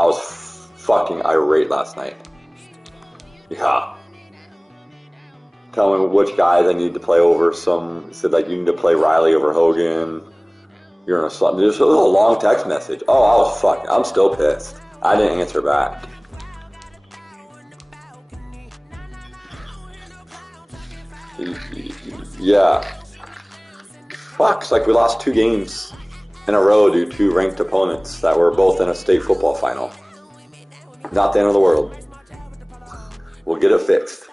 I was fucking irate last night. Yeah. Tell me which guys I need to play over. Some said like you need to play Riley over Hogan. You're in a slump. This was a long text message. Oh, I was fucking. I'm still pissed. I didn't answer back. Yeah. Fuck. It's like we lost 2 games in a row due to ranked opponents that were both in a state football final. Not the end of the world. We'll get it fixed.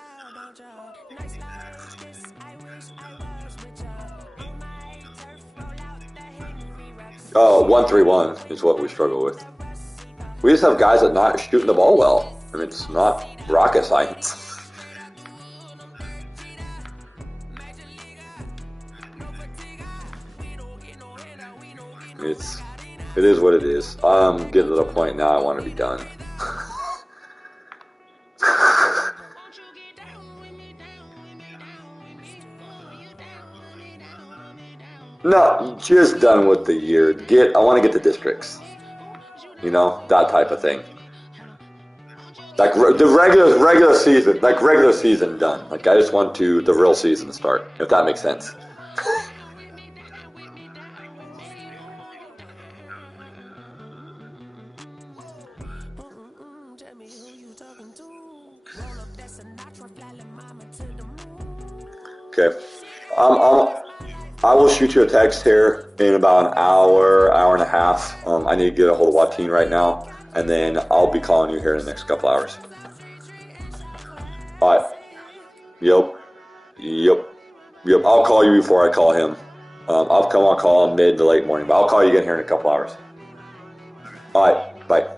Oh, 1-3-1 is what we struggle with. We just have guys that not shooting the ball well. I mean, it's not rocket science. It is what it is. I'm getting to the point now I want to be done. No, just done with the year. I want to get the districts. You know, that type of thing. Like the regular season done. Like I just want the real season start, if that makes sense. Okay. I will shoot you a text here in about an hour and a half. I need to get a hold of Joaquin right now, and then I'll be calling you here in the next couple hours. All right. Yep. I'll call you before I call him. I'll call him mid to late morning, but I'll call you again here in a couple hours. All right. Bye.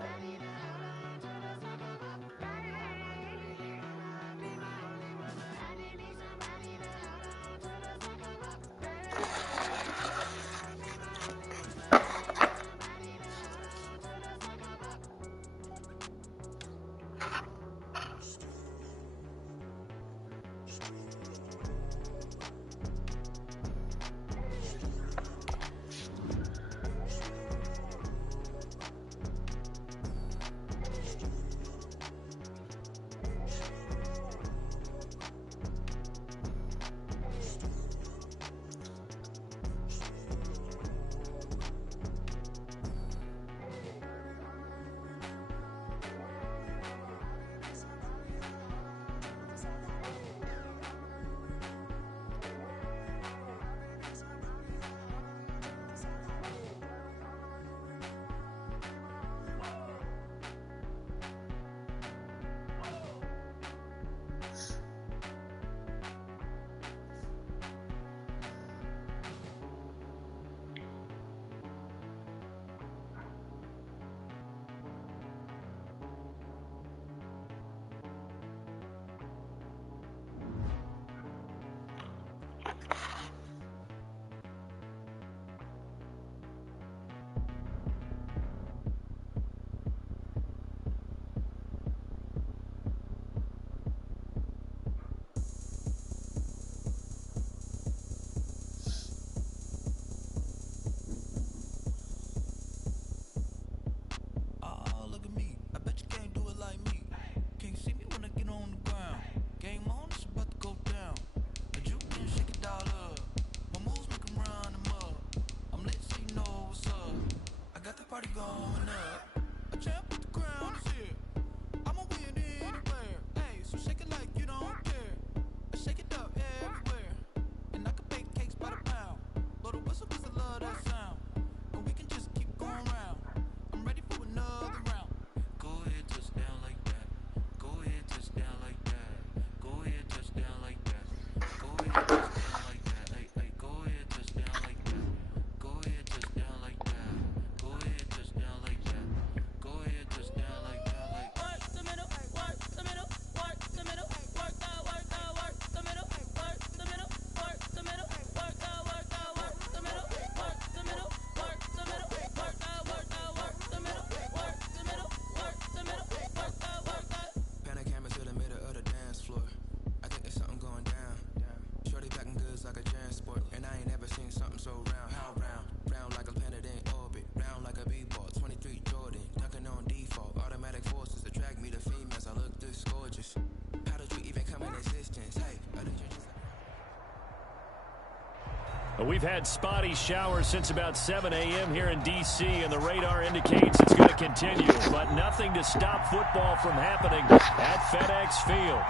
We've had spotty showers since about 7 a.m. here in D.C., and the radar indicates it's going to continue, but nothing to stop football from happening at FedEx Field.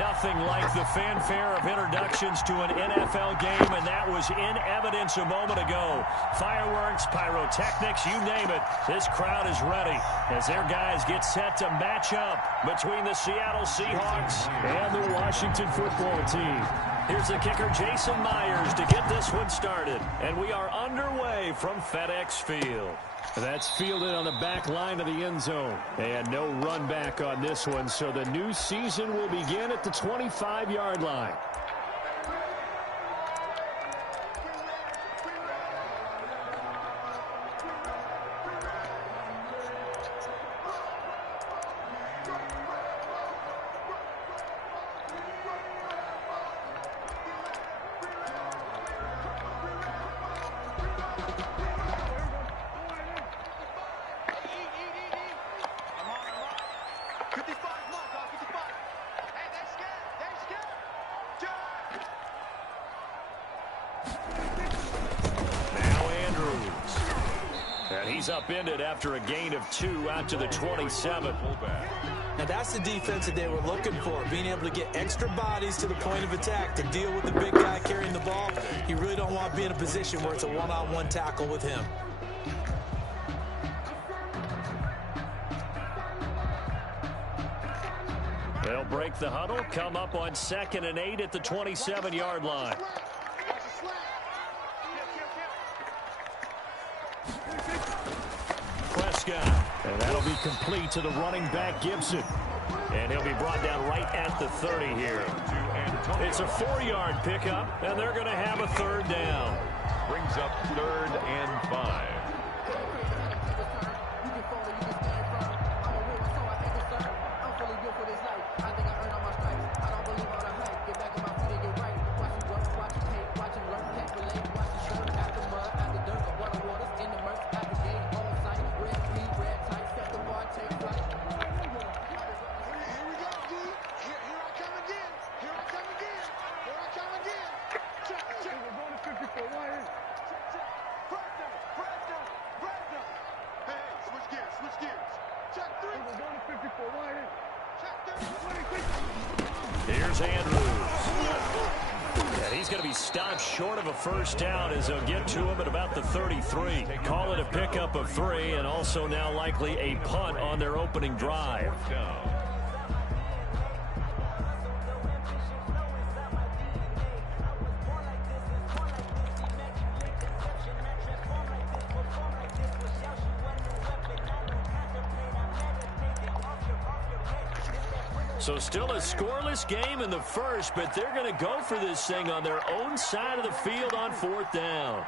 Nothing like the fanfare of introductions to an NFL game, and that was in evidence a moment ago. Fireworks, pyrotechnics, you name it. This crowd is ready as their guys get set to match up between the Seattle Seahawks and the Washington football team. Here's the kicker, Jason Myers, to get this one started. And we are underway from FedEx Field. That's fielded on the back line of the end zone. And no run back on this one, so the new season will begin at the 25-yard line. He's upended after a gain of 2 out to the 27. Now that's the defense that they were looking for, being able to get extra bodies to the point of attack to deal with the big guy carrying the ball. You really don't want to be in a position where it's a one-on-one tackle with him. They'll break the huddle, come up on 2nd and 8 at the 27-yard line. And that'll be complete to the running back, Gibson. And he'll be brought down right at the 30 here. It's a 4-yard pickup, and they're going to have a 3rd down. Brings up 3rd and 5. Here's Andrews. And he's going to be stopped short of a 1st down as they'll get to him at about the 33. Call it a pickup of 3, and also now likely a punt on their opening drive. So still a scoreless game in the first, but they're going to go for this thing on their own side of the field on 4th down.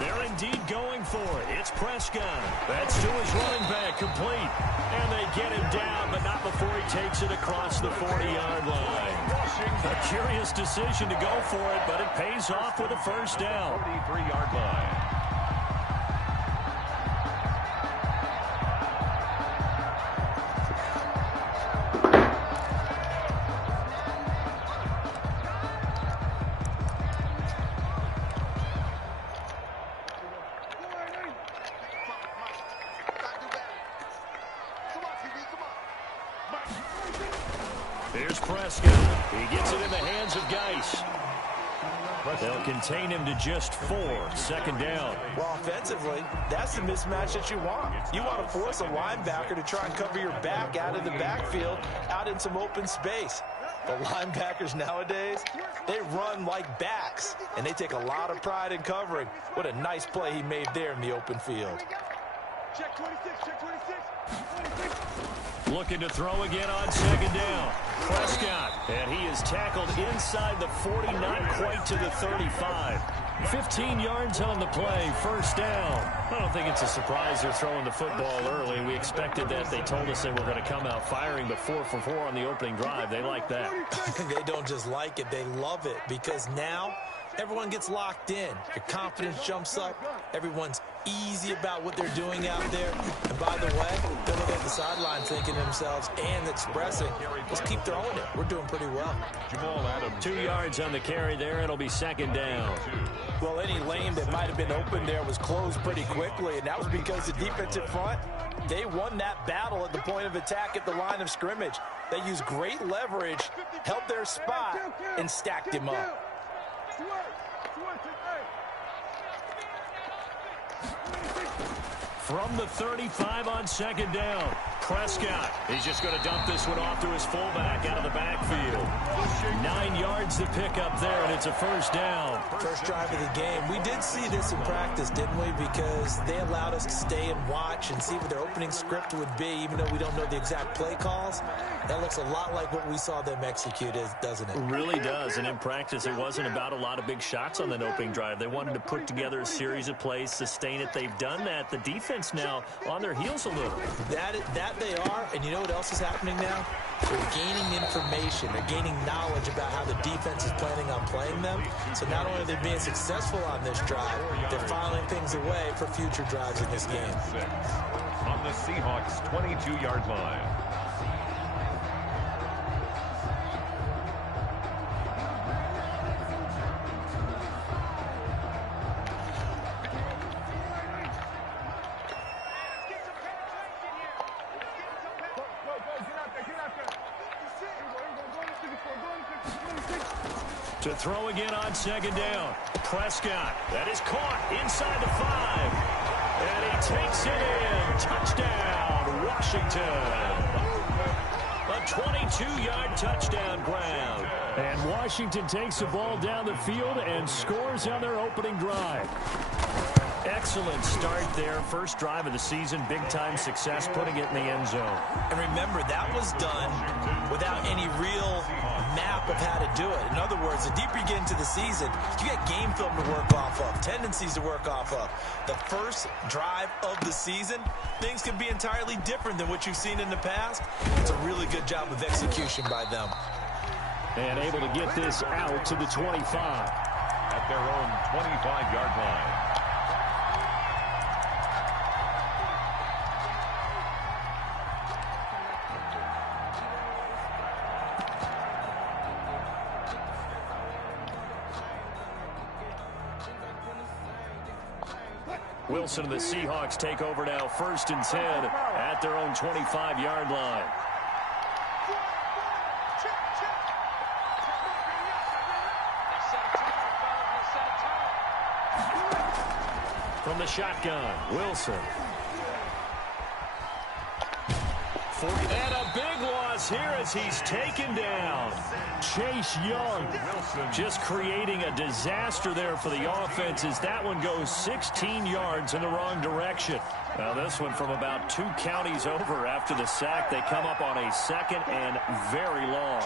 They're indeed going for it. It's Prescott. That's to his running back, complete. And they get him down, but not before he takes it across the 40-yard line. A curious decision to go for it, but it pays off with a 1st down. 43-yard line. Here's Prescott. He gets it in the hands of Geis. They'll contain him to just 4. 2nd down. Well, offensively, that's the mismatch that you want. You want to force a linebacker to try and cover your back out of the backfield, out in some open space. The linebackers nowadays, they run like backs, and they take a lot of pride in covering. What a nice play he made there in the open field. Check 26, check 26. Looking to throw again on 2nd down. Prescott, and he is tackled inside the 40, not quite to the 35. 15 yards on the play, 1st down. I don't think it's a surprise they're throwing the football early. We expected that. They told us they were going to come out firing, but 4 for 4 on the opening drive. They like that. They don't just like it, they love it, because now everyone gets locked in. Your confidence jumps up. Everyone's easy about what they're doing out there. And by the way, they're looking at the sideline thinking to themselves and expressing, let's keep throwing it. We're doing pretty well. 2 yards on the carry there. It'll be second down. Well, any lane that might have been open there was closed pretty quickly, and that was because the defensive front, they won that battle at the point of attack at the line of scrimmage. They used great leverage, held their spot, and stacked him up. From the 35 on second down, Prescott. He's just going to dump this one off to his fullback out of the backfield. 9 yards to pick up there, and it's a first down. First drive of the game. We did see this in practice, didn't we? Because they allowed us to stay and watch and see what their opening script would be, even though we don't know the exact play calls. That looks a lot like what we saw them execute, doesn't it? It really does, and in practice, it wasn't about a lot of big shots on that opening drive. They wanted to put together a series of plays, sustain it. They've done that. The defense now on their heels a little. That they are, and you know what else is happening now? They're gaining information. They're gaining knowledge about how the defense is planning on playing them. So not only are they being successful on this drive, they're filing things away for future drives in this game. On the Seahawks' 22-yard line. To throw again on second down. Prescott. That is caught inside the 5. And he takes it in. Touchdown, Washington. A 22-yard touchdown grab. And Washington takes the ball down the field and scores on their opening drive. Excellent start there. First drive of the season. Big-time success putting it in the end zone. And remember, that was done without any real map of how to do it. In other words, the deeper you get into the season, you got game film to work off of, tendencies to work off of. The first drive of the season, things can be entirely different than what you've seen in the past. It's a really good job of execution by them. And able to get this out to the 25. At their own 25-yard line. Wilson and the Seahawks take over now, 1st and 10 at their own 25-yard line. From the shotgun, Wilson. And a big loss here as he's taken down. Chase Young just creating a disaster there for the offense as that one goes 16 yards in the wrong direction. Now this one from about 2 counties over after the sack. They come up on a 2nd and very long.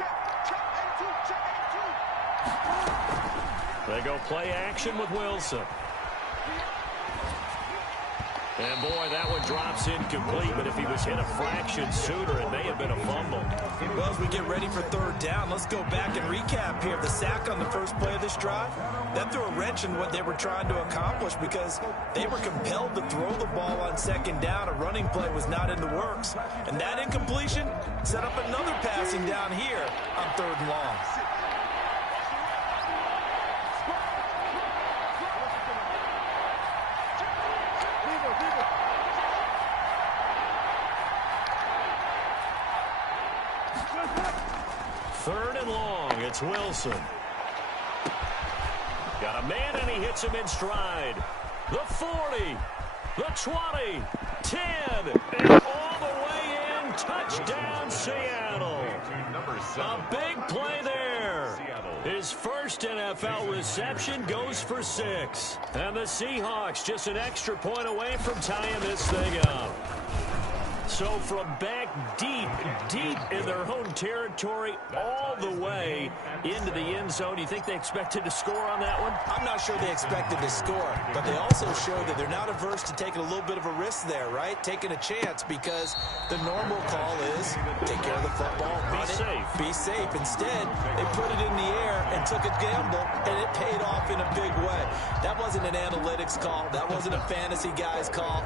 They go play action with Wilson. And boy, that one drops incomplete, but if he was hit a fraction sooner, it may have been a fumble. Well, as we get ready for 3rd down, let's go back and recap here. The sack on the first play of this drive, that threw a wrench in what they were trying to accomplish because they were compelled to throw the ball on 2nd down. A running play was not in the works. And that incompletion set up another passing down here on 3rd and long. Third and long, it's Wilson. Got a man and he hits him in stride. The 40, the 20, 10, and all the way in. Touchdown, Seattle. A big play there. His first NFL reception goes for 6. And the Seahawks just an extra point away from tying this thing up. So from back deep in their own territory, all the way into the end zone, you think they expected to score on that one? I'm not sure they expected to score, but they also showed that they're not averse to taking a little bit of a risk there, right? Taking a chance because the normal call is take care of the football, run it, be safe. Instead, they put it in the air and and took a gamble, and it paid off in a big way. That wasn't an analytics call. That wasn't a fantasy guy's call.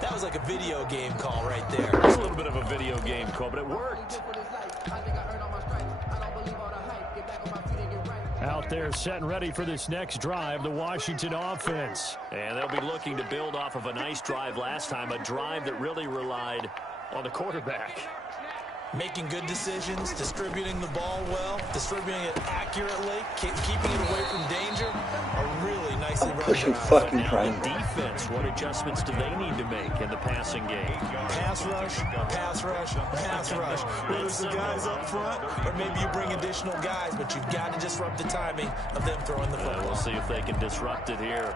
That was like a video game call right there. It's a little bit of a video game call, but it worked. Out there set and ready for this next drive, the Washington offense. And they'll be looking to build off of a nice drive last time, a drive that really relied on the quarterback. Making good decisions, distributing the ball well, distributing it accurately, keeping it away from danger. A really nicely run Pushing drive. fucking Now trying. the defense, what adjustments do they need to make in the passing game? Pass rush, pass rush, pass rush. Whether it's the guys up front or maybe you bring additional guys, but you've got to disrupt the timing of them throwing the football. We'll see if they can disrupt it here.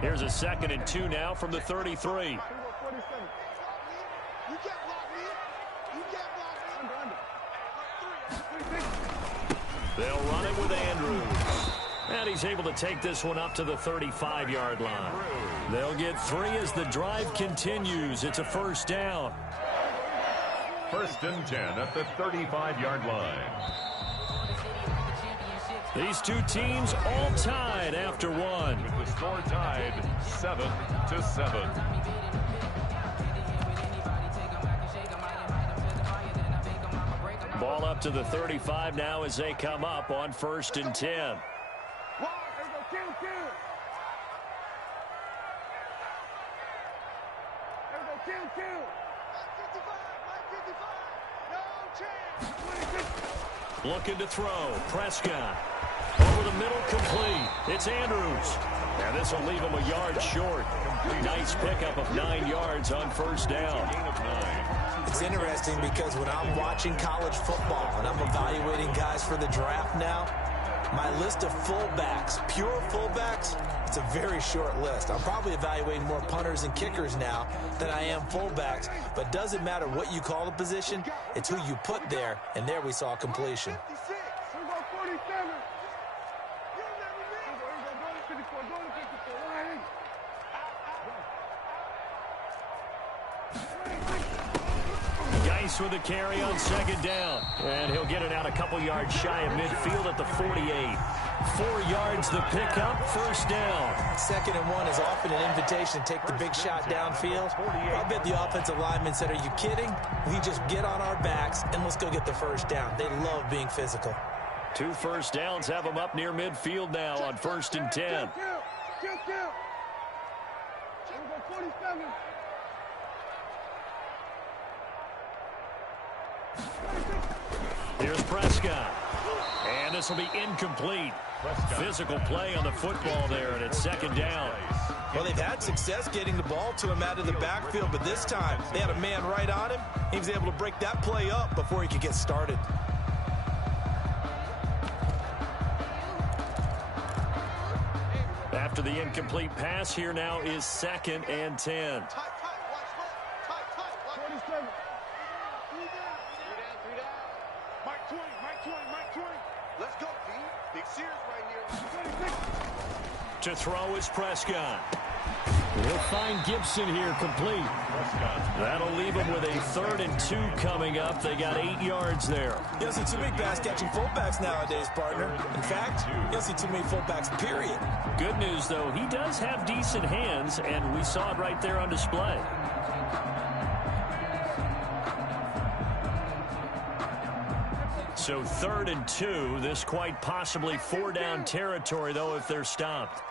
Here's a 2nd and 2 now from the 33. They'll run it with Andrews. And he's able to take this one up to the 35-yard line. They'll get 3 as the drive continues. It's a first down. 1st and 10 at the 35-yard line. These two teams all tied after one. With the score tied 7-7. Ball up to the 35 now as they come up on 1st and 10. Looking to throw. Prescott. Over the middle, complete. It's Andrews. And this will leave him a yard short. Nice pickup of 9 yards on 1st down. It's interesting because when I'm watching college football and I'm evaluating guys for the draft now, my list of fullbacks, pure fullbacks, it's a very short list. I'm probably evaluating more punters and kickers now than I am fullbacks, but doesn't matter what you call the position, it's who you put there, and there we saw completion. Geis with a carry on 2nd down. And he'll get it out a couple yards shy of midfield at the 48. 4 yards the pickup, 1st down. 2nd and 1 is often an invitation to take the big shot downfield. I bet the offensive lineman said, are you kidding? We just get on our backs and let's go get the 1st down. They love being physical. 2 first downs have them up near midfield now on 1st and 10. Here's Prescott. And this will be incomplete. Physical play on the football there, and it's 2nd down. Well, they've had success getting the ball to him out of the backfield, but this time they had a man right on him. He was able to break that play up before he could get started. After the incomplete pass, here now is 2nd and 10. To throw is Prescott. He'll find Gibson here complete. That'll leave him with a 3rd and 2 coming up. They got 8 yards there. You don't see too many pass-catching fullbacks nowadays, partner. In fact, you don't see too many fullbacks, period. Good news, though, he does have decent hands, and we saw it right there on display. So 3rd and 2. This quite possibly 4-down territory, though, if they're stopped.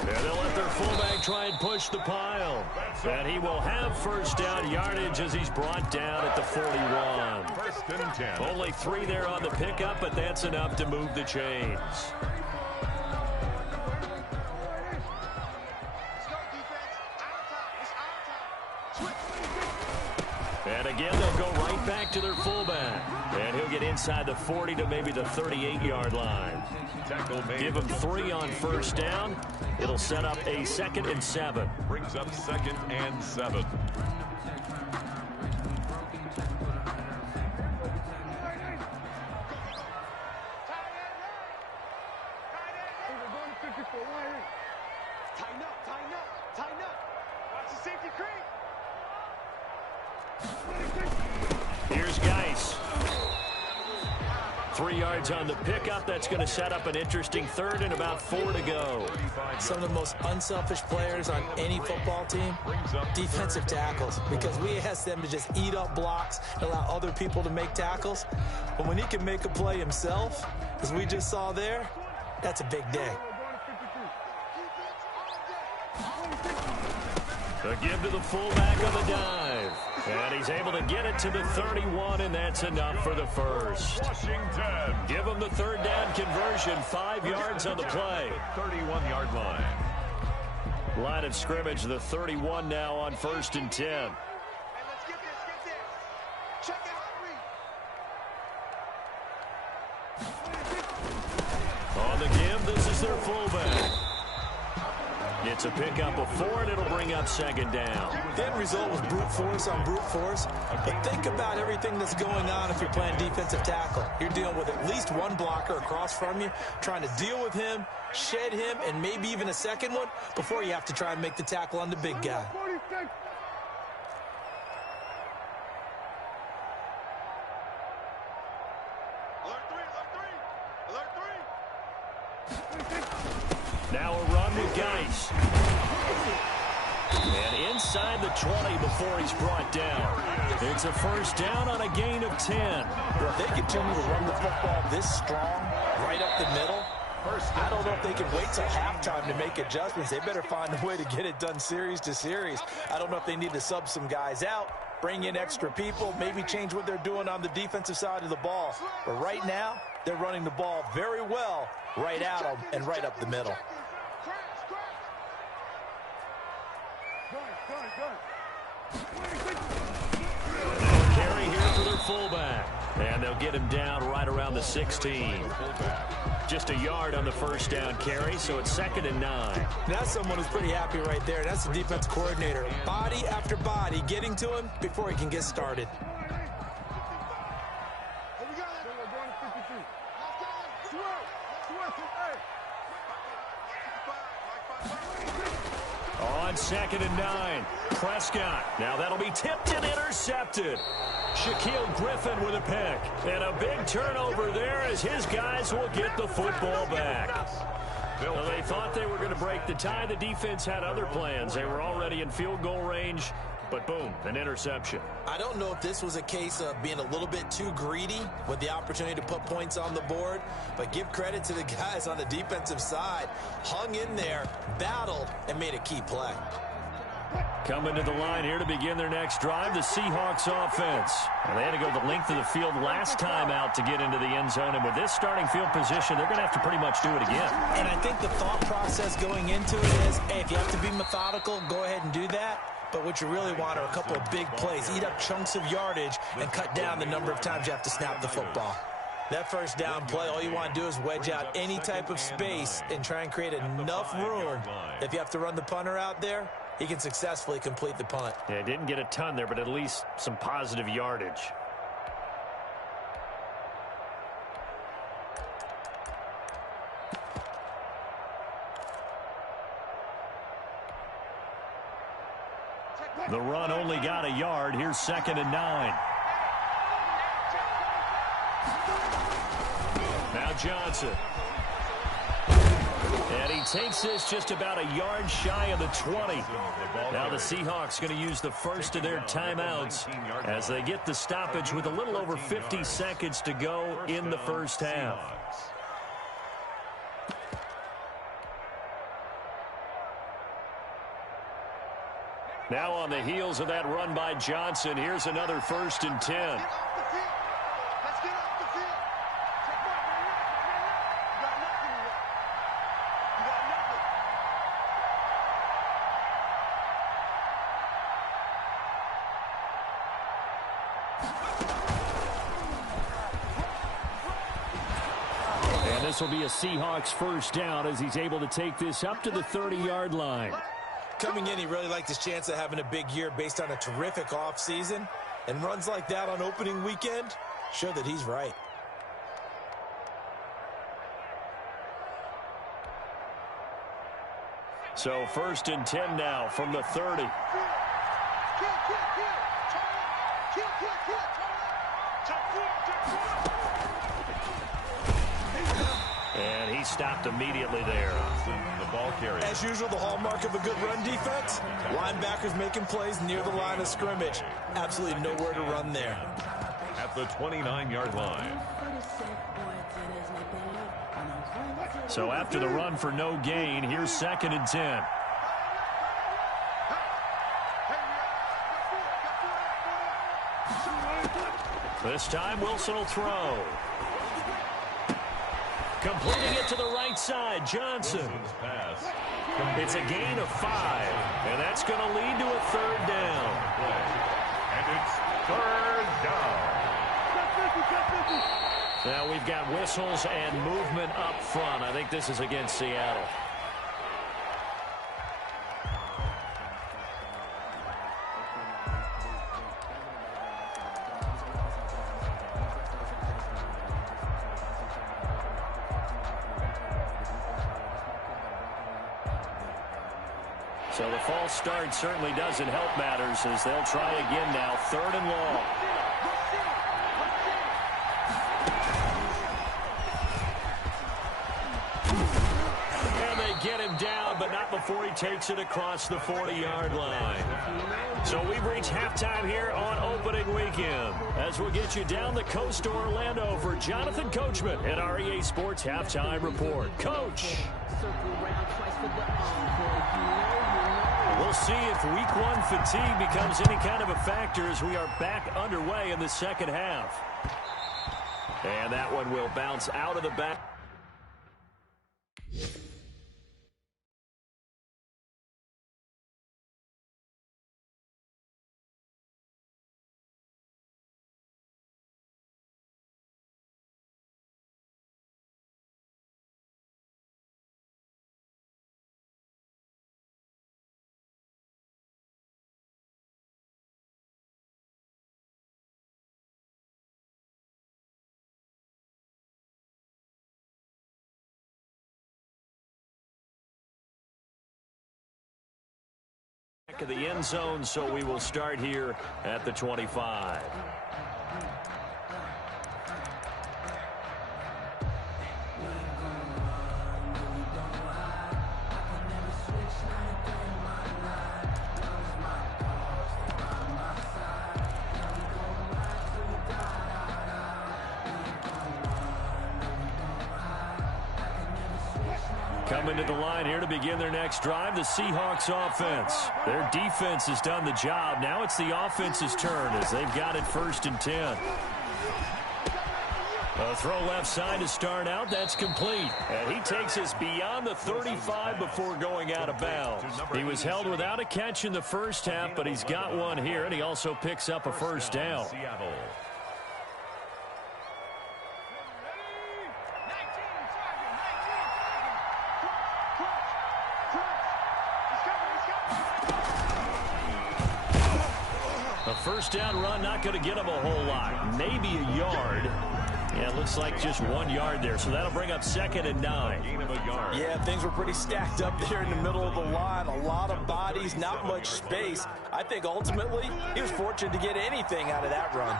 And they'll let their fullback try and push the pile. And he will have 1st down yardage as he's brought down at the 41. 1st and 10. Only 3 there on the pickup, but that's enough to move the chains. And again, they'll go right back to their fullback. And he'll get inside the 40 to maybe the 38-yard line. Give him 3 on 1st down. It'll set up a 2nd and 7. Brings up 2nd and 7. Tighten up. Watch the safety creep. Here's Geis. 3 yards on the pickup. That's going to set up an interesting third and about 4 to go. Some of the most unselfish players on any football team, defensive tackles, because we ask them to just eat up blocks and allow other people to make tackles. But when he can make a play himself, as we just saw there, that's a big day. The give to the fullback on the dive. And he's able to get it to the 31, and that's enough for the first. Washington. Give him the third down conversion, 5 yards on the play. 31-yard line. Line of scrimmage, the 31 now on 1st and 10. On the give, this is their fullback. It's a pickup of 4, and it'll bring up 2nd down. The end result was brute force on brute force. But think about everything that's going on if you're playing defensive tackle. You're dealing with at least one blocker across from you, trying to deal with him, shed him, and maybe even a second one before you have to try and make the tackle on the big guy. Now a run with Geis. And inside the 20 before he's brought down. It's a first down on a gain of 10. Well, if they continue to run the football this strong, right up the middle, I don't know if they can wait till halftime to make adjustments. They better find a way to get it done series to series. I don't know if they need to sub some guys out, bring in extra people, maybe change what they're doing on the defensive side of the ball. But right now, they're running the ball very well right at them and right up the middle. Carry here for their fullback. And they'll get him down right around the 16. Just a yard on the first down carry, so it's 2nd and 9. That's someone who's pretty happy right there. That's the defense coordinator. Body after body getting to him before he can get started. On 2nd and 9, Prescott. Now that'll be tipped and intercepted. Shaquille Griffin with a pick. And a big turnover there as his guys will get the football back. Well, they thought they were going to break the tie. The defense had other plans. They were already in field goal range. But boom, an interception. I don't know if this was a case of being a little bit too greedy with the opportunity to put points on the board, but give credit to the guys on the defensive side. Hung in there, battled, and made a key play. Coming to the line here to begin their next drive, the Seahawks offense. And they had to go the length of the field last time out to get into the end zone. And with this starting field position, they're going to have to pretty much do it again. And I think the thought process going into it is, hey, if you have to be methodical, go ahead and do that. But what you really want are a couple of big plays. Eat up chunks of yardage and cut down the number of times you have to snap the football. That first down play, all you want to do is wedge out any type of space and try and create enough room. If you have to run the punter out there, he can successfully complete the punt. Yeah, didn't get a ton there, but at least some positive yardage. The run only got a yard. Here's 2nd and 9. Now Johnson. And he takes this just about a yard shy of the 20. Now the Seahawks going to use the first of their timeouts as they get the stoppage with a little over 50 seconds to go in the first half. Now on the heels of that run by Johnson, here's another 1st and 10. And this will be a Seahawks first down as he's able to take this up to the 30-yard line. Coming in, he really liked his chance of having a big year based on a terrific offseason. And runs like that on opening weekend show that he's right. So 1st and 10 now from the 30. And he stopped immediately there. The ball carrier. As usual, the hallmark of a good run defense, linebackers making plays near the line of scrimmage. Absolutely nowhere to run there. At the 29-yard line. So after the run for no gain, here's 2nd and 10. This time Wilson will throw. Completing it to the right side, Johnson. It's a gain of 5, and that's going to lead to a 3rd down. And it's 3rd down. Now we've got whistles and movement up front. I think this is against Seattle. So the false start certainly doesn't help matters as they'll try again now. 3rd and long. And they get him down, but not before he takes it across the 40-yard line. So we've reached halftime here on opening weekend as we'll get you down the coast to Orlando for Jonathan Coachman at our EA Sports Halftime Report. Coach. We'll see if week 1 fatigue becomes any kind of a factor as we are back underway in the second half. And that one will bounce out of the back. Of the end zone, so we will start here at the 25. Coming to the line here to begin their next drive, the Seahawks offense. Their defense has done the job. Now it's the offense's turn as they've got it 1st and 10. A throw left side to start out. That's complete. And he takes us beyond the 35 before going out of bounds. He was held without a catch in the first half, but he's got one here, and he also picks up a 1st down. A 1st down run, not going to get him a whole lot. Maybe a yard. Yeah, it looks like just 1 yard there. So that'll bring up 2nd and 9. Yeah, things were pretty stacked up there in the middle of the line. A lot of bodies, not much space. I think ultimately he was fortunate to get anything out of that run.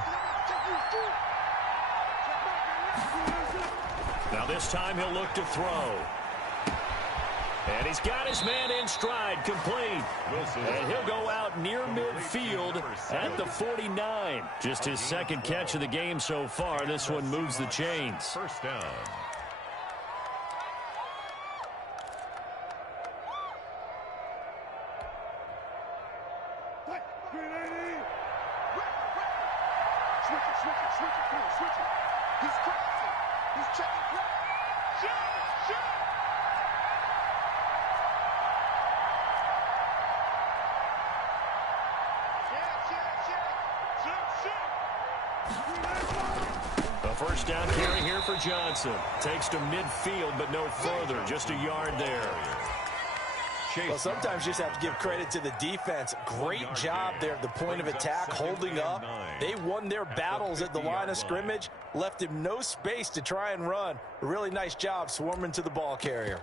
Now this time he'll look to throw. And he's got his man in stride, complete. And he'll go out near midfield at the 49. Just his 2nd catch of the game so far. This one moves the chains. 1st down. A 1st down carry here for Johnson. Takes to midfield, but no further. Just a yard there. Well, sometimes you just have to give credit to the defense. Great job there at the point of attack, holding up. They won their battles at the line of scrimmage, left him no space to try and run. A really nice job swarming to the ball carrier.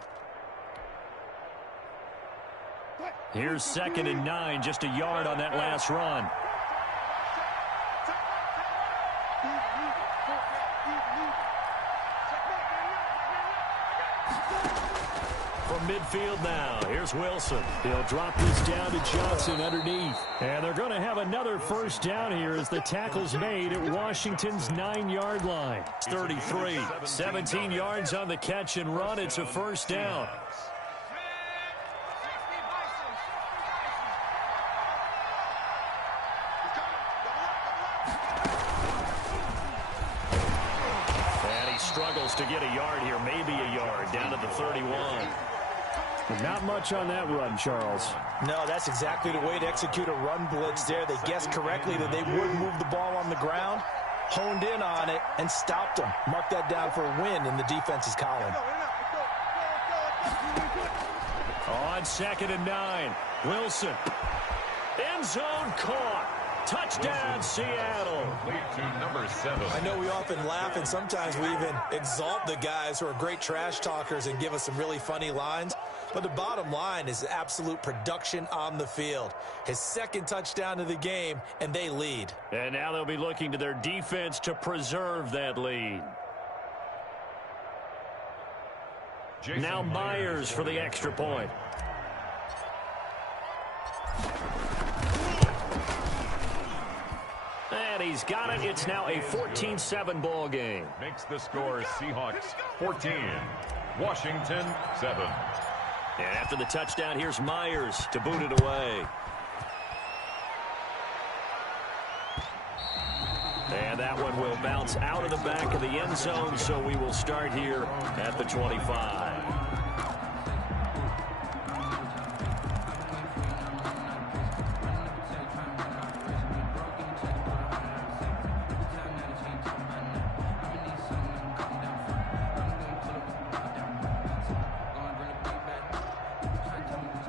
Here's 2nd and 9, just a yard on that last run. From midfield now, here's Wilson. He'll drop this down to Johnson underneath. And they're going to have another first down here as the tackle's made at Washington's 9-yard line. It's 33, 17 yards on the catch and run. It's a first down. And he struggles to get a yard here, maybe a yard, down to the 31. Not much on that run, Charles. No, that's exactly the way to execute a run blitz there. They guessed correctly that they would move the ball on the ground, honed in on it, and stopped them. Mark that down for a win in the defense's column. On 2nd and 9, Wilson. End zone caught. Touchdown, Seattle. To number 7. I know we often laugh, and sometimes we even exalt the guys who are great trash talkers and give us some really funny lines. But the bottom line is absolute production on the field. His 2nd touchdown of the game, and they lead. And now they'll be looking to their defense to preserve that lead. Now Myers for the extra point. And he's got it. It's now a 14-7 ball game. Makes the score Seahawks 14, Washington 7. And after the touchdown, here's Myers to boot it away. And that one will bounce out of the back of the end zone, so we will start here at the 25.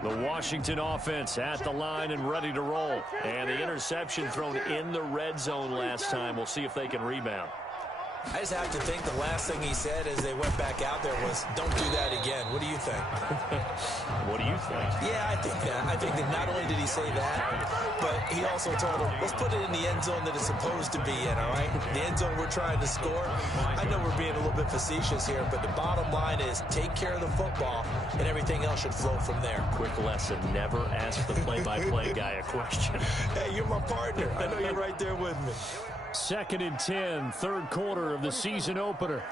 The Washington offense at the line and ready to roll. And the interception thrown in the red zone last time. We'll see if they can rebound. I just have to think the last thing he said as they went back out there was, don't do that again. What do you think? What do you think? Yeah, I think that. I think that not only did he say that, but he also told him, let's put it in the end zone that it's supposed to be in, all right? The end zone we're trying to score. I know we're being a little bit facetious here, but the bottom line is take care of the football, and everything else should flow from there. Quick lesson, never ask the play-by-play guy a question. Hey, you're my partner. I know you're right there with me. 2nd and 10, 3rd quarter of the season opener.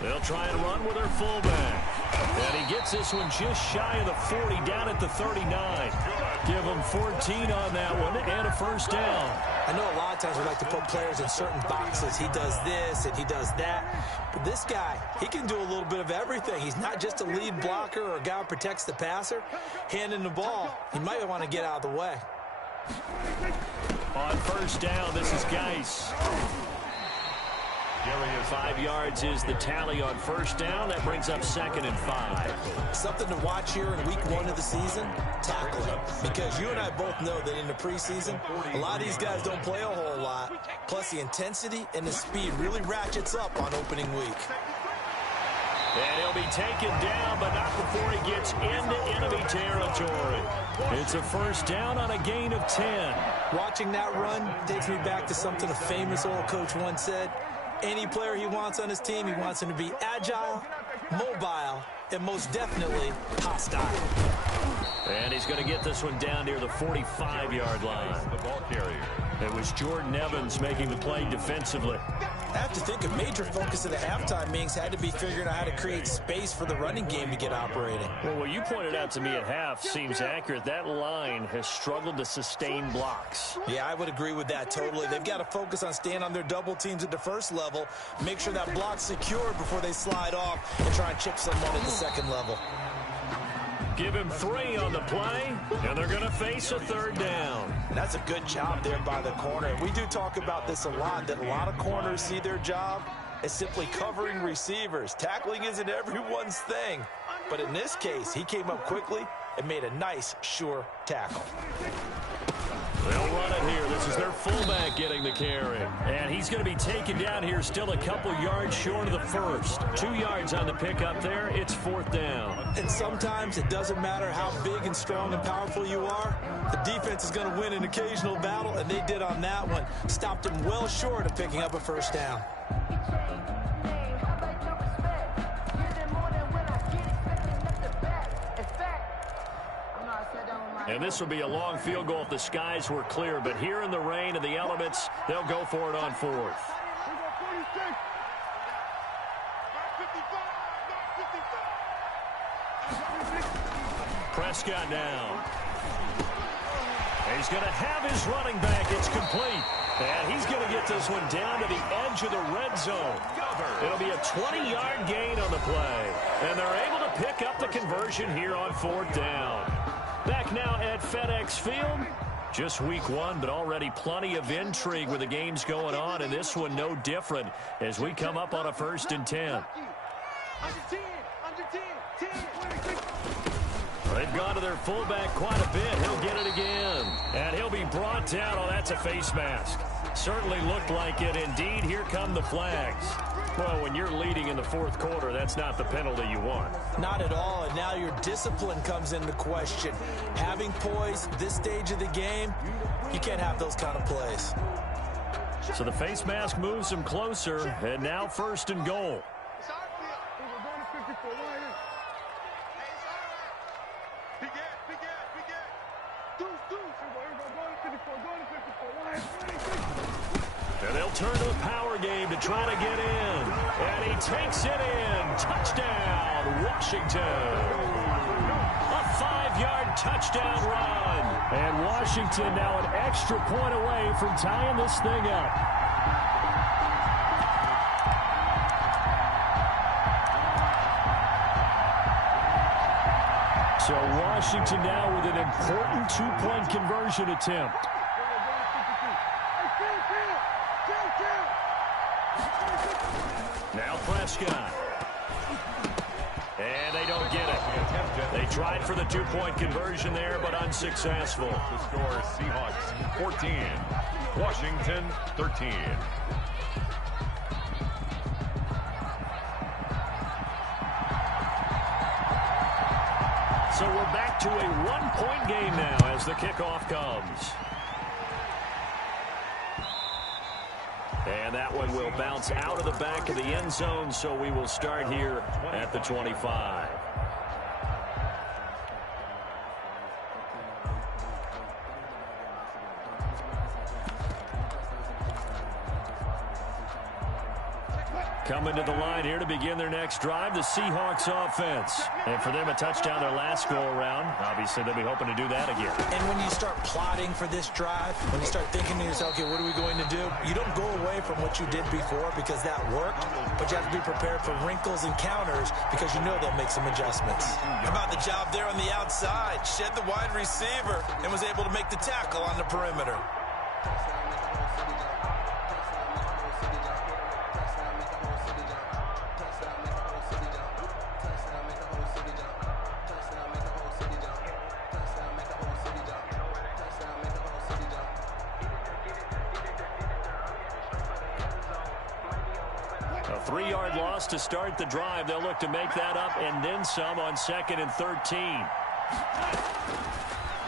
They'll try and run with their fullback. And he gets this one just shy of the 40, down at the 39. Give him 14 on that one and a first down. I know a lot of times we like to put players in certain boxes. He does this and he does that. But this guy, he can do a little bit of everything. He's not just a lead blocker or a guy who protects the passer. Handing the ball, he might want to get out of the way. On first down, this is Geis. 5 yards is the tally on first down. That brings up 2nd and 5. Something to watch here in week 1 of the season, tackling. Because you and I both know that in the preseason, a lot of these guys don't play a whole lot. Plus the intensity and the speed really ratchets up on opening week. And he'll be taken down, but not before he gets into enemy territory. It's a first down on a gain of 10. Watching that run takes me back to something a famous old coach once said. Any player he wants on his team, he wants him to be agile, mobile, and most definitely hostile. And he's going to get this one down near the 45-yard line. The ball carrier. It was Jordan Evans making the play defensively. I have to think a major focus of the halftime meetings had to be figuring out how to create space for the running game to get operating. Well, what you pointed out to me at half seems accurate. That line has struggled to sustain blocks. Yeah, I would agree with that totally. They've got to focus on staying on their double teams at the first level, make sure that block's secured before they slide off and try and chip someone at the second level. Give him 3 on the play, and they're going to face a 3rd down. That's a good job there by the corner. We do talk about this a lot, that a lot of corners see their job as simply covering receivers. Tackling isn't everyone's thing. But in this case, he came up quickly and made a nice, sure tackle. They'll run it here. This This is their fullback getting the carry. And he's going to be taken down here, still a couple yards short of the first. 2 yards on the pickup there. It's 4th down. And sometimes it doesn't matter how big and strong and powerful you are. The defense is going to win an occasional battle, and they did on that one. Stopped him well short of picking up a first down. And this will be a long field goal if the skies were clear. But here in the rain and the elements, they'll go for it on 4th. Prescott now. He's going to have his running back. It's complete. And he's going to get this one down to the edge of the red zone. It'll be a 20-yard gain on the play. And they're able to pick up the conversion here on 4th down. Back now at FedEx Field. Just week 1, but already plenty of intrigue with the games going on, and this one no different as we come up on a 1st and 10. They've gone to their fullback quite a bit. He'll get it again. And he'll be brought down. Oh, that's a face mask. Certainly looked like it. Indeed, here come the flags. Well, when you're leading in the 4th quarter, that's not the penalty you want. Not at all, and now your discipline comes into question. Having poise this stage of the game, you can't have those kind of plays. So the face mask moves him closer, and now 1st and goal. And they'll turn to a power game to try to get in. And he takes it in. Touchdown, Washington. A 5-yard touchdown run. And Washington now an extra point away from tying this thing up. So Washington now with an important 2-point conversion attempt. Now Prescott. And they don't get it. They tried for the 2-point conversion there, but unsuccessful. The score, Seahawks 14, Washington 13. So we're back to a 1-point game now as the kickoff comes. And that one will bounce out of the back of the end zone, so we will start here at the 25. Coming to the line here to begin their next drive, the Seahawks offense. And for them, a touchdown their last go-around. Obviously, they'll be hoping to do that again. And when you start plotting for this drive, when you start thinking to yourself, okay, what are we going to do? You don't go away from what you did before because that worked, but you have to be prepared for wrinkles and counters because you know they'll make some adjustments. How about the job there on the outside? Shed the wide receiver and was able to make the tackle on the perimeter. A 3-yard loss to start the drive. They'll look to make that up and then some on 2nd and 13.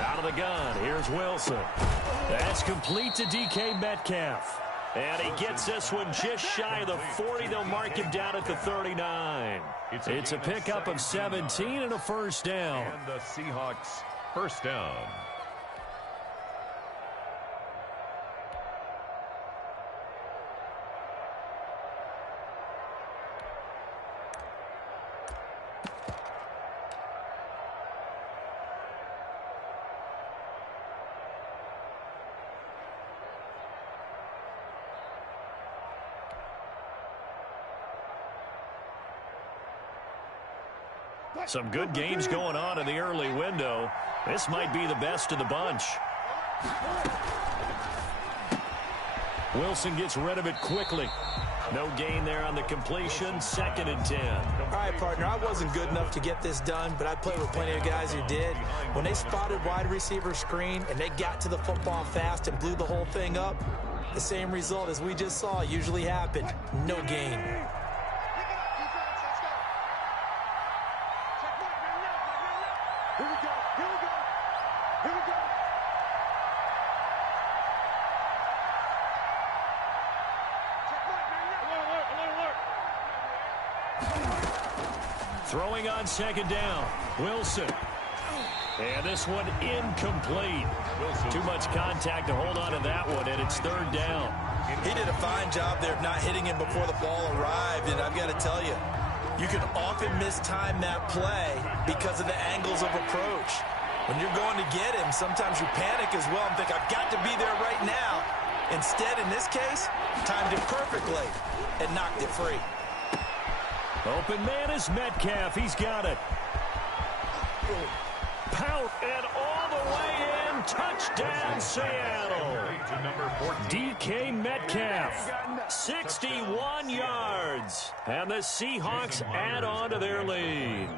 Out of the gun. Here's Wilson. That's complete to DK Metcalf. And he gets this one just shy of the 40. They'll mark him down at the 39. It's a pickup of 17 and a 1st down. And the Seahawks 1st down. Some good games going on in the early window. This might be the best of the bunch. Wilson gets rid of it quickly. No gain there on the completion. 2nd and 10. All right, partner, I wasn't good enough to get this done, but I played with plenty of guys who did. When they spotted wide receiver screen and they got to the football fast and blew the whole thing up, the same result as we just saw usually happened. No gain. Throwing on 2nd down. Wilson. And this one incomplete. Too much contact to hold on to that one, and it's 3rd down. He did a fine job there of not hitting him before the ball arrived, and I've got to tell you, you can often mistime that play because of the angles of approach. When you're going to get him, sometimes you panic as well and think, I've got to be there right now. Instead, in this case, timed it perfectly and knocked it free. Open man is Metcalf. He's got it. Pout and all the way in. Touchdown, Seattle. DK Metcalf, 61 yards. And the Seahawks add on to their lead.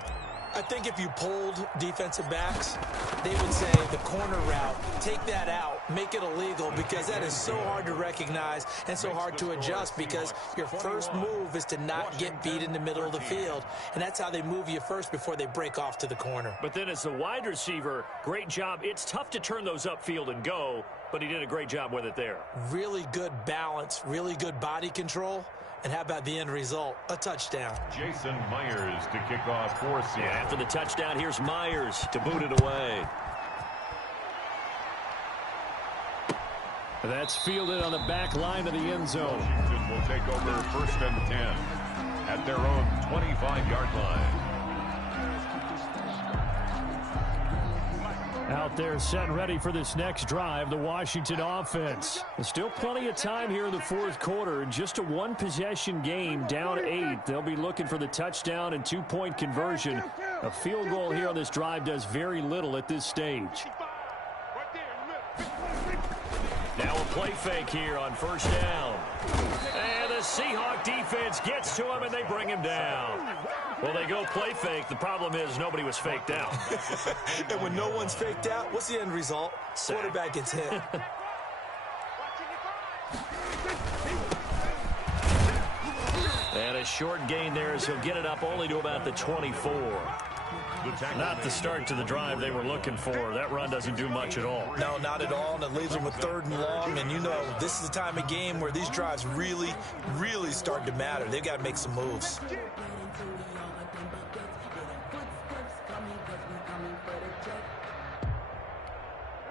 I think if you polled defensive backs, they would say the corner route, take that out, make it illegal, because that is so hard to recognize and so hard to adjust, because your first move is to not get beat in the middle of the field, and that's how they move you first before they break off to the corner. But then as a wide receiver, great job. It's tough to turn those upfield and go, but he did a great job with it there. Really good balance, really good body control. And how about the end result? A touchdown. Jason Myers to kick off for Seattle. Yeah, after the touchdown, here's Myers to boot it away. That's fielded on the back line of the end zone. Washington will take over 1st and 10 at their own 25-yard line. Out there set and ready for this next drive, the Washington offense. There's still plenty of time here in the 4th quarter. Just a one-possession game, down 8. They'll be looking for the touchdown and 2-point conversion. A field goal here on this drive does very little at this stage. Now a play fake here on 1st down. And the Seahawk defense gets to him, and they bring him down. Well, they go play fake. The problem is nobody was faked out. And when no one's faked out, what's the end result? Quarterback gets hit. And a short gain there as he'll get it up only to about the 24. Not the start to the drive they were looking for. That run doesn't do much at all. No, not at all, and it leaves them with 3rd and long. And you know, this is the time of game where these drives really, really start to matter. They've got to make some moves.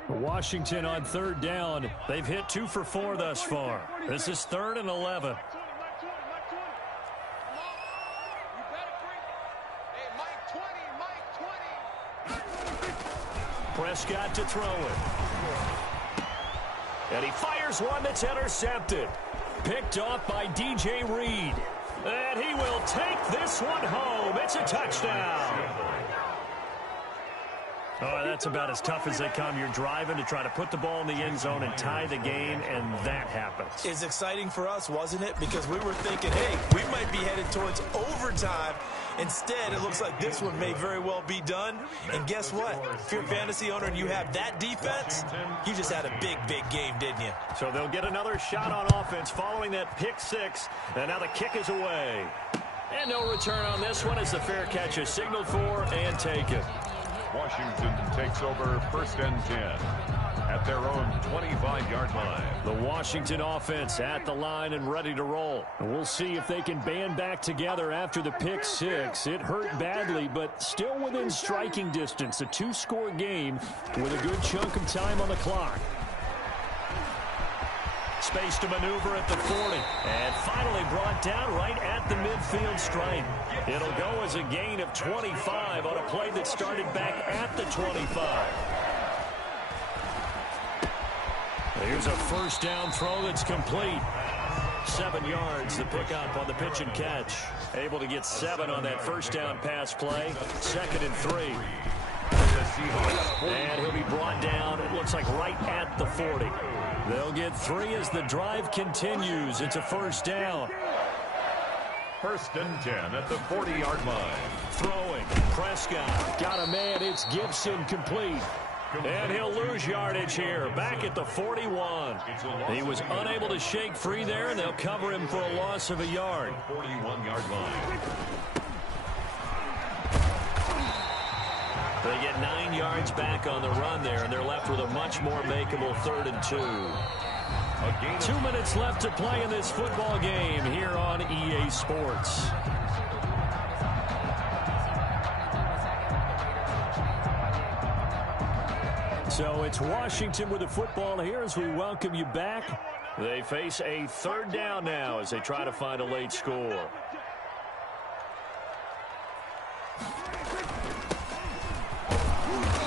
Washington on 3rd down. They've hit 2 for 4 thus far. This is 3rd and 11. Prescott to throw it. And he fires one that's intercepted. Picked off by DJ Reed. And he will take this one home. It's a touchdown. Oh, that's about as tough as they come. You're driving to try to put the ball in the end zone and tie the game, and that happens. It's exciting for us, wasn't it? Because we were thinking, hey, we might be headed towards overtime. Instead, it looks like this one may very well be done. And guess what? If you're a fantasy owner and you have that defense, you just had a big, big game, didn't you? So they'll get another shot on offense following that pick 6. And now the kick is away. And no return on this one as the fair catch is signaled for and taken. Washington takes over 1st and 10 at their own 25-yard line. The Washington offense at the line and ready to roll. And we'll see if they can band back together after the pick 6. It hurt badly, but still within striking distance. A 2-score game with a good chunk of time on the clock. Space to maneuver at the 40. And finally brought down right at the midfield stripe. It'll go as a gain of 25 on a play that started back at the 25. Here's a 1st down throw that's complete. 7 yards to pick up on the pitch and catch. Able to get 7 on that 1st down pass play. 2nd and 3. The Seahawks. And he'll be brought down, it looks like right at the 40. They'll get 3 as the drive continues. It's a first down. 1st and 10 at the 40-yard line. Throwing. Prescott. Got a man. It's Gibson complete. And he'll lose yardage here. Back at the 41. He was unable to shake free there, and they'll cover him for a loss of a yard. 41-yard line. They get 9 yards back on the run there, and they're left with a much more makeable 3rd and 2. 2 minutes left to play in this football game here on EA Sports. So it's Washington with the football here as we welcome you back. They face a 3rd down now as they try to find a late score.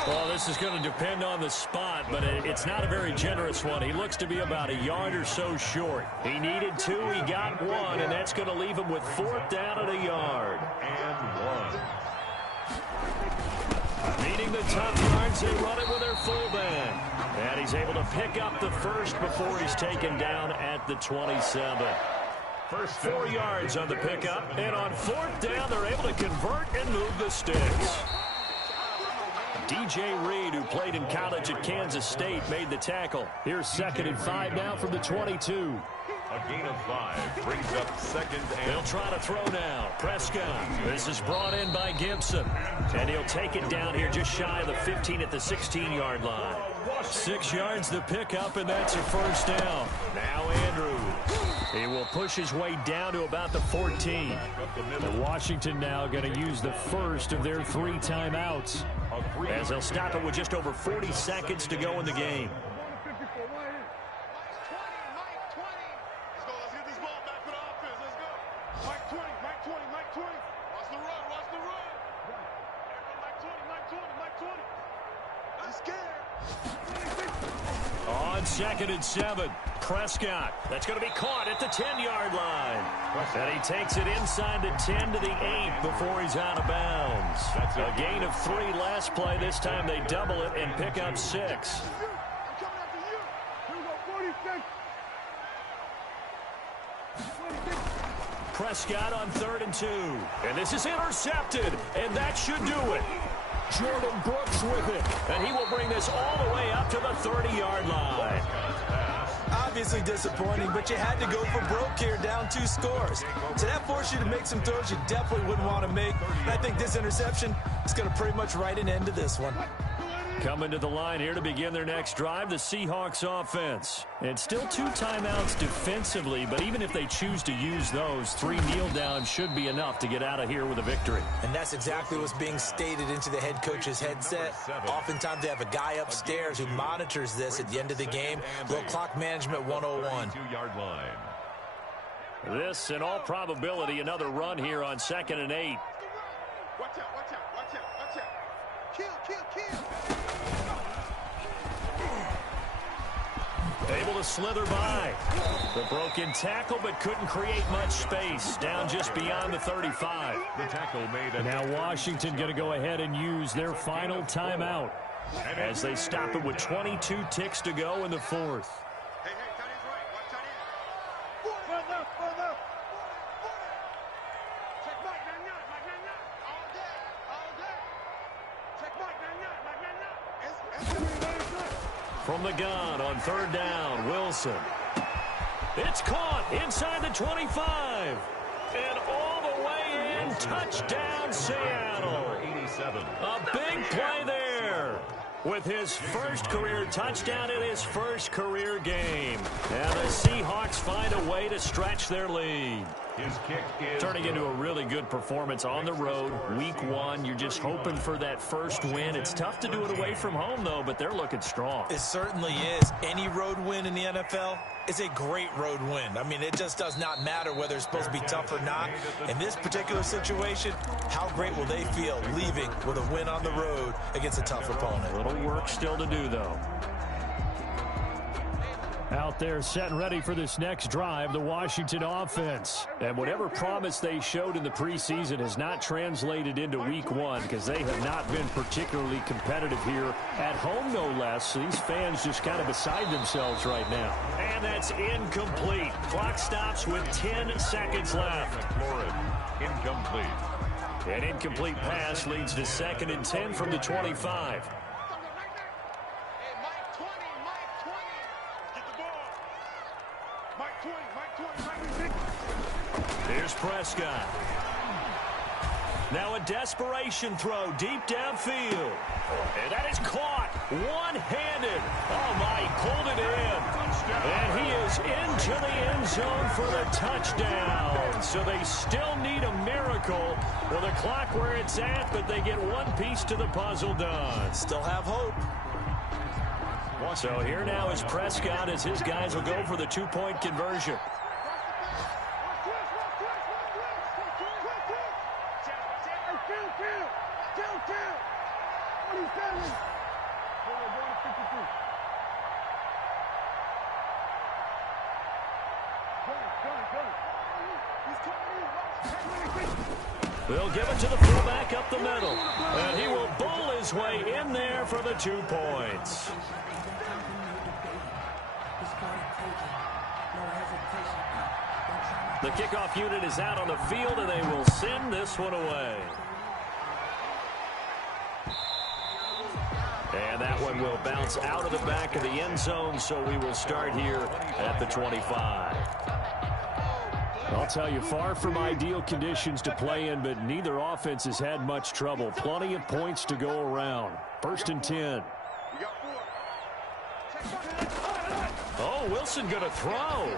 Well, this is going to depend on the spot, but it's not a very generous one. He looks to be about a yard or so short. He needed 2, he got 1, and that's going to leave him with 4th down at a yard. And 1. Needing the tough yards, they run it with their fullback. And he's able to pick up the first before he's taken down at the 27. 4 yards on the pickup, and on 4th down, they're able to convert and move the sticks. DJ Reed, who played in college at Kansas State, made the tackle. Here's 2nd and 5 now from the 22. A gain of 5 brings up 2nd and... They'll try to throw now. Prescott. This is brought in by Gibson. And he'll take it down here just shy of the 15 at the 16-yard line. 6 yards the pickup, and that's a first down. Now Andrews. He will push his way down to about the 14. And Washington now going to use the first of their 3 timeouts, as they'll stop it with just over 40 seconds to go in the game. On 2nd and 7, Prescott. That's going to be caught at the 10-yard line. And he takes it inside the 10 to the 8 before he's out of bounds. That's a gain of 3 last play. This time they double it and pick up 6. Prescott on 3rd and 2. And this is intercepted, and that should do it. Jordan Brooks with it, and he will bring this all the way up to the 30-yard line. Obviously disappointing, but you had to go for broke here, down 2 scores. So that forced you to make some throws you definitely wouldn't want to make. And I think this interception is going to pretty much write an end to this one. Coming to the line here to begin their next drive, the Seahawks offense. And still 2 timeouts defensively, but even if they choose to use those, 3 kneel downs should be enough to get out of here with a victory. And that's exactly what's being stated into the head coach's headset. Oftentimes they have a guy upstairs who monitors this at the end of the game. Little clock management 101. 2-yard line. This, in all probability, another run here on 2nd and 8. Watch out, watch out, watch out, watch out. Kill. Able to slither by. The broken tackle, but couldn't create much space. Down just beyond the 35. The tackle made. Now Washington going to go ahead and use their final timeout as they stop it with 22 ticks to go in the 4th. Hey, tight end's right. Watch tight end. Run left. Check Mike, 9-9. All day. Check Mike, 9-9. From the gun on 3rd down, Wilson. It's caught inside the 25. And all the way in, touchdown Seattle. 87. A big play there with his first career touchdown in his first career game. And the Seahawks find a way to stretch their lead. His kick is turning into a really good performance on the road. Week 1, you're just hoping for that first win. It's tough to do it away from home, though, but they're looking strong. It certainly is. Any road win in the NFL is a great road win. I mean, it just does not matter whether it's supposed to be tough or not. In this particular situation, how great will they feel leaving with a win on the road against a tough opponent? A little work still to do, though. Out there set and ready for this next drive, the Washington offense. And whatever promise they showed in the preseason has not translated into week one because they have not been particularly competitive here at home, no less. So these fans just kind of beside themselves right now. And that's incomplete. Clock stops with 10 seconds left. Incomplete. An incomplete pass leads to 2nd and 10 from the 25. Here's Prescott. Now a desperation throw deep downfield. And that is caught one-handed. Oh, my, pulled it in. And he is into the end zone for the touchdown. So they still need a miracle with a clock where it's at, but they get one piece to the puzzle done. Still have hope. So here now is Prescott as his guys will go for the two-point conversion. They'll give it to the fullback up the middle. And he will bowl his way in there for the 2 points. The kickoff unit is out on the field, and they will send this one away. And that one will bounce out of the back of the end zone, so we will start here at the 25. I'll tell you, far from ideal conditions to play in, but neither offense has had much trouble. Plenty of points to go around. 1st and 10. Oh, Wilson going to throw.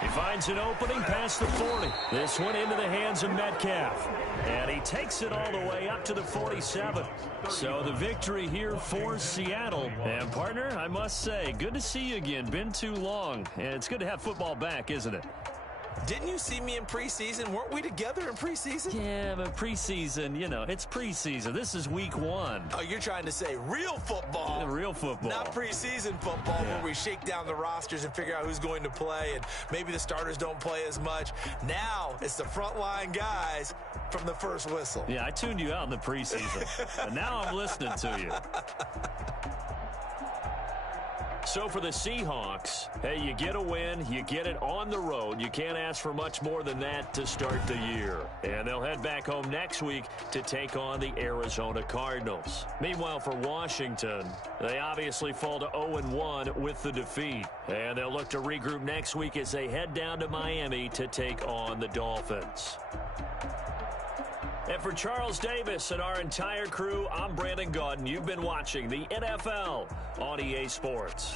He finds an opening past the 40. This one into the hands of Metcalf. And he takes it all the way up to the 47. So the victory here for Seattle. And, partner, I must say, good to see you again. Been too long. And it's good to have football back, isn't it? Didn't you see me in preseason? Weren't we together in preseason? Yeah, but preseason, you know, it's preseason. This is week one. Oh, you're trying to say real football. Yeah, real football. Not preseason football where we shake down the rosters and figure out who's going to play, and maybe the starters don't play as much. Now it's the frontline guys from the first whistle. Yeah, I tuned you out in the preseason, but now I'm listening to you. So for the Seahawks, hey, you get a win, you get it on the road. You can't ask for much more than that to start the year. And they'll head back home next week to take on the Arizona Cardinals. Meanwhile, for Washington, they obviously fall to 0-1 with the defeat. And they'll look to regroup next week as they head down to Miami to take on the Dolphins. And for Charles Davis and our entire crew, I'm Brandon Gaudin. You've been watching the NFL on EA Sports.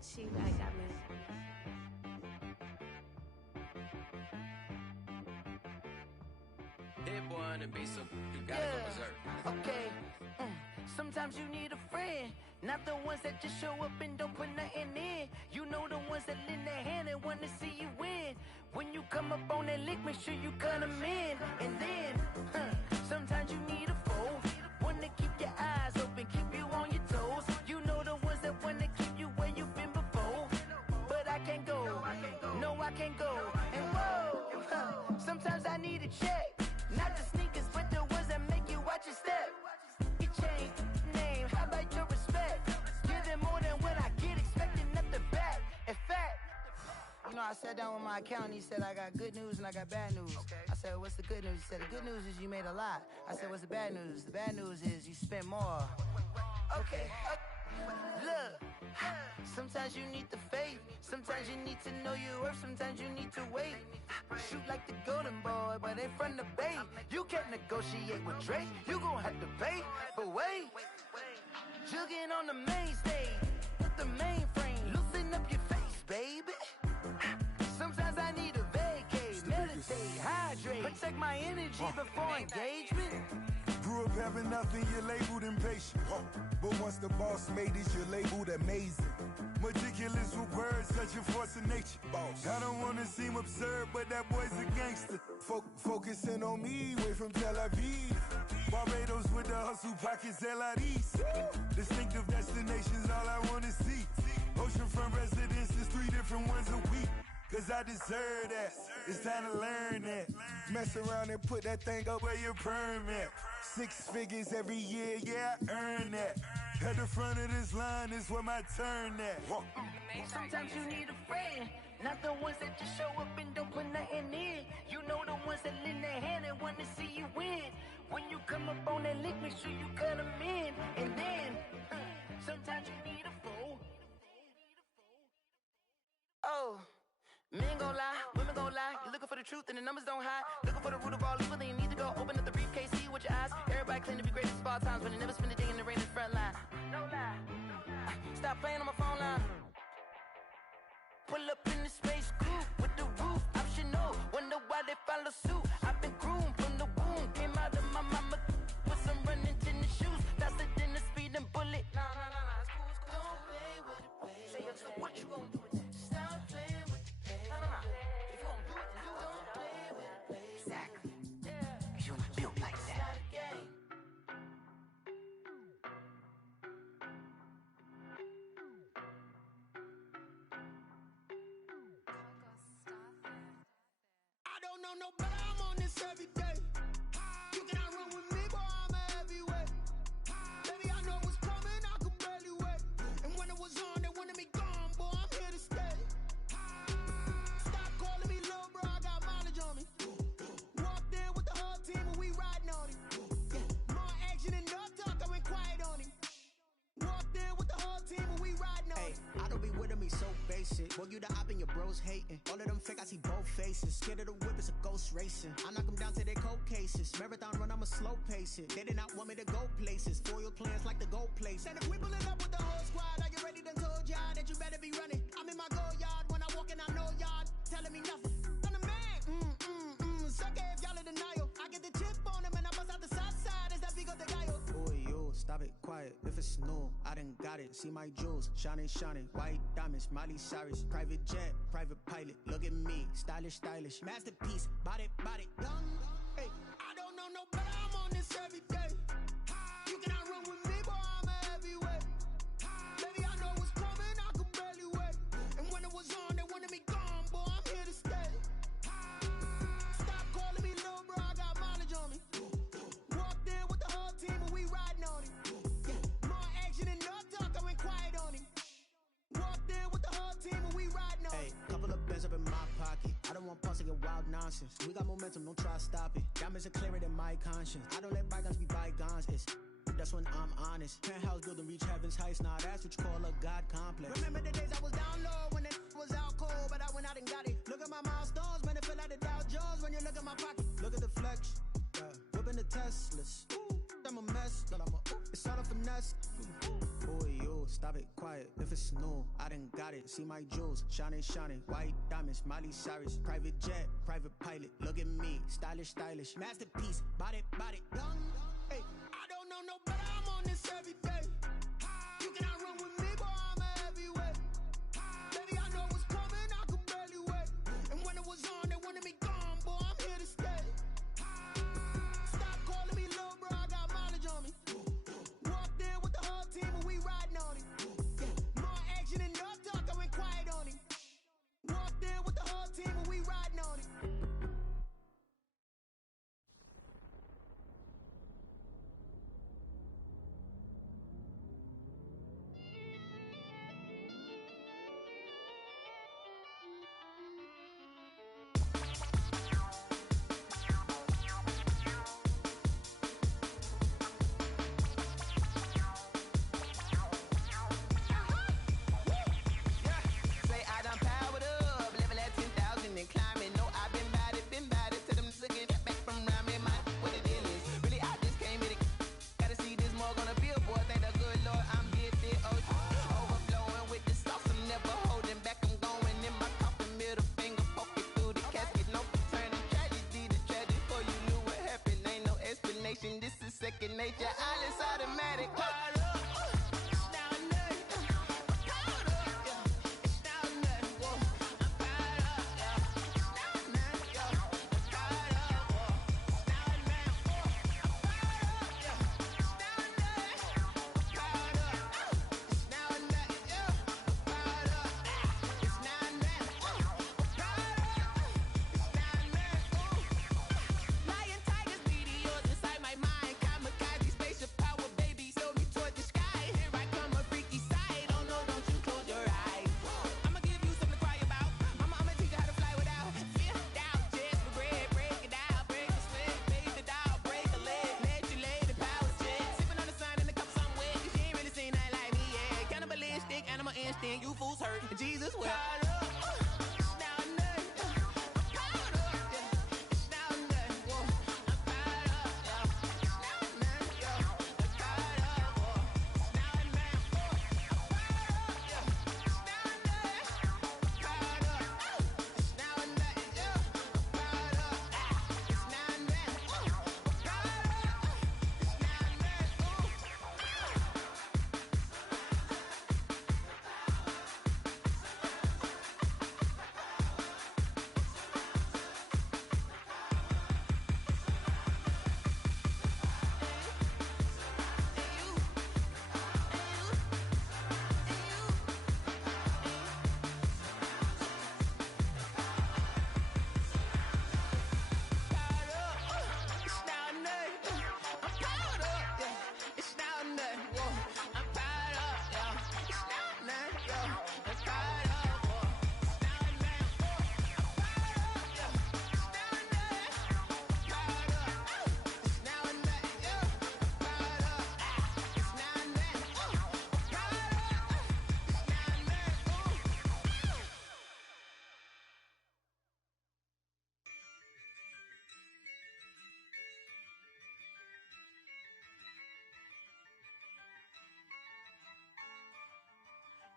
She like got me. Hit boy on the beat, so you gotta go berserk. Okay. Sometimes you need a friend, not the ones that just show up and don't put nothing in. You know the ones that lend their hand and wanna see you win. When you come up on that lick, make sure you cut them in. And then, sometimes you need a foe, one to keep your eyes open, keep you on your toes. You know the ones that wanna keep you where you've been before. But I can't go, no I can't go. And whoa, sometimes I need a check, not the sneakers, but the ones that make you watch your step. Your chain, name, how about your respect? Give them more than what I get, expecting up the back. In fact, you know, I sat down with my accountant, he said I got good news and I got bad news. I said, what's the good news? He said, the good news is you made a lot. I said, what's the bad news? The bad news is you spent more. Okay, look, sometimes you need the faith, sometimes you need to know your worth, sometimes you need to wait. Shoot like the golden boy, but ain't from the bay. You can't negotiate with Drake, you gon' have to pay. But wait, jugging on the main stage with the mainframe, loosen up your face, baby. Sometimes I need a vacate, meditate, hydrate, protect my energy before engagement. Grew up having nothing, you're labeled impatient. But once the boss made it, you're labeled amazing. Meticulous with words, such a force of nature. I don't wanna seem absurd, but that boy's a gangster. Focusing on me, way from Tel Aviv. Barbados with the hustle pockets, LIDs. Distinctive destinations, all I wanna see. Oceanfront residences, 3 different ones a week. Cause I deserve that, it's time to learn that. Mess around and put that thing up where your permit. 6 figures every year, yeah, I earn that. At the front of this line is where my turn at. Sometimes you need a friend, not the ones that just show up and don't put nothing in. You know the ones that lend their hand and want to see you win. When you come up on that lick, make sure you cut them in. And then, sometimes you need a foe. Oh. Men gon' lie, women gon' lie. You're looking for the truth and the numbers don't hide. Looking for the root of all evil, then you need to go open up the briefcase, see with your eyes. Everybody claim to be greatest of all times, but they never spend a day in the rain in the front line. No lie. Stop playing on my phone line. Pull up in the space coupe with the roof optional. Wonder why they follow suit. I've been groomed from the womb. Came out of my mama with some running tennis shoes. Faster than a speeding bullet. Nah, it's cool, it's cool. Don't play with it, baby. So what you gon' do with it? Stop playing with it. If you gon' do it, then don't play with it, baby. Exactly. Cause you're not built like that. I don't know no better, I'm on this every day. You cannot run with me, boy, I'm a heavyweight. Baby, I know what's coming, I could barely wait. And when it was on, they wanted me gone, boy, I'm here to stay. Stop calling me little bro, I got mileage on me. Walked in with the whole team and we riding on him. More action and no talk, I went quiet on him. Walked in with the whole team and we riding on him. I don't be with him, he's so basic. Boy, you the op and your bros hating. All of them fake, I see both faces. Scared of the whip, it's a ghost racing. I knock them down to their cold cases. Marathon run, I'ma slow pace it. They did not want me to go places. Foil plans like the gold place. And if we pulling up with the whole squad, are you ready? Done told y'all that you better be running. I'm in my go yard, when I walk in, I know y'all telling me nothing. I'm the man, suck it if y'all in denial. I get the chip on him and I bust out the south side, is that big of the guy? Boy, yo, stop it, quiet. If it's new, I done got it. See my jewels, shining, white diamonds, Miley Cyrus. Private jet, private pilot, look at me, stylish, masterpiece, body, young. Hey, I don't know no better, I'm on this every day. You cannot run with me, boy, I'm a heavyweight. Baby, I know what's coming, I could barely wait. And when it was on, they wanted me gone, boy, I'm here to stay. Stop calling me little bro, I got mileage on me. Walked in with the whole team and we riding on him. More action and no talk, I went quiet on him. Walked in with the whole team and we riding on him. Hey, couple of bands up in my pocket. I don't want pulse to get wild nonsense. We got momentum, don't try to stop it. Diamonds are clearer than my conscience. I don't let bygones be bygones. That's when I'm honest. Penthouse building, reach heaven's heights. Nah, that's what you call a God complex. Remember the days I was down low when it was out cold, but I went out and got it. Look at my milestones, man, it feel like the Dow Jones when you look at my pocket. Look at the flex, whipping the Teslas. I'm a mess, but it's all a finesse. Boy, yo, stop it, quiet. it. If it's new, I done got it. See my jewels, shining, shining. White diamonds, Miley Cyrus. Private jet, private pilot. Look at me, stylish, stylish. Masterpiece, body, body. Hey, I don't know no better, I'm on this every day. You cannot run with me, boy, I'm a heavyweight. Baby, I know what's coming, I could barely wait. And when it was on, they wanted me gone, boy, I'm here to stay. Stop calling me little bro, I got mileage on me. Walked in with the whole team and we riding on it. More action and no talk, I went quiet on it. Walked in with the whole team and we riding on it. Say I done powered up, level at 10,000 and climbing. No, I've been bad it to them looking back from around me. My what the deal is. Really, I just came here to gotta see this more gonna be a boy. Thank the good Lord, I'm gifted. Overflowing with the sauce, I'm never holding back. I'm going in my coffin, middle finger poking through the casket. No turning tragedy to tragic. Before you knew what happened, ain't no explanation. This is second nature. All is automatic. Lion, tigers, meteors inside my mind. Kamikaze, spaceship power, baby, sail me toward the sky. Here I come, a freaky side. Oh no, don't you close your eyes. I'ma give you something to cry about. I'ma teach you how to fly without fear. Doubt, just regret. Break it out, break a sweat, fade the doubt, break a leg. Let you lay the power check. Sipping on the sun in the cup somewhere. Cause you ain't really seen nothing like me, yeah. Cannibalistic, animal instinct, you fools hurt. Jesus will.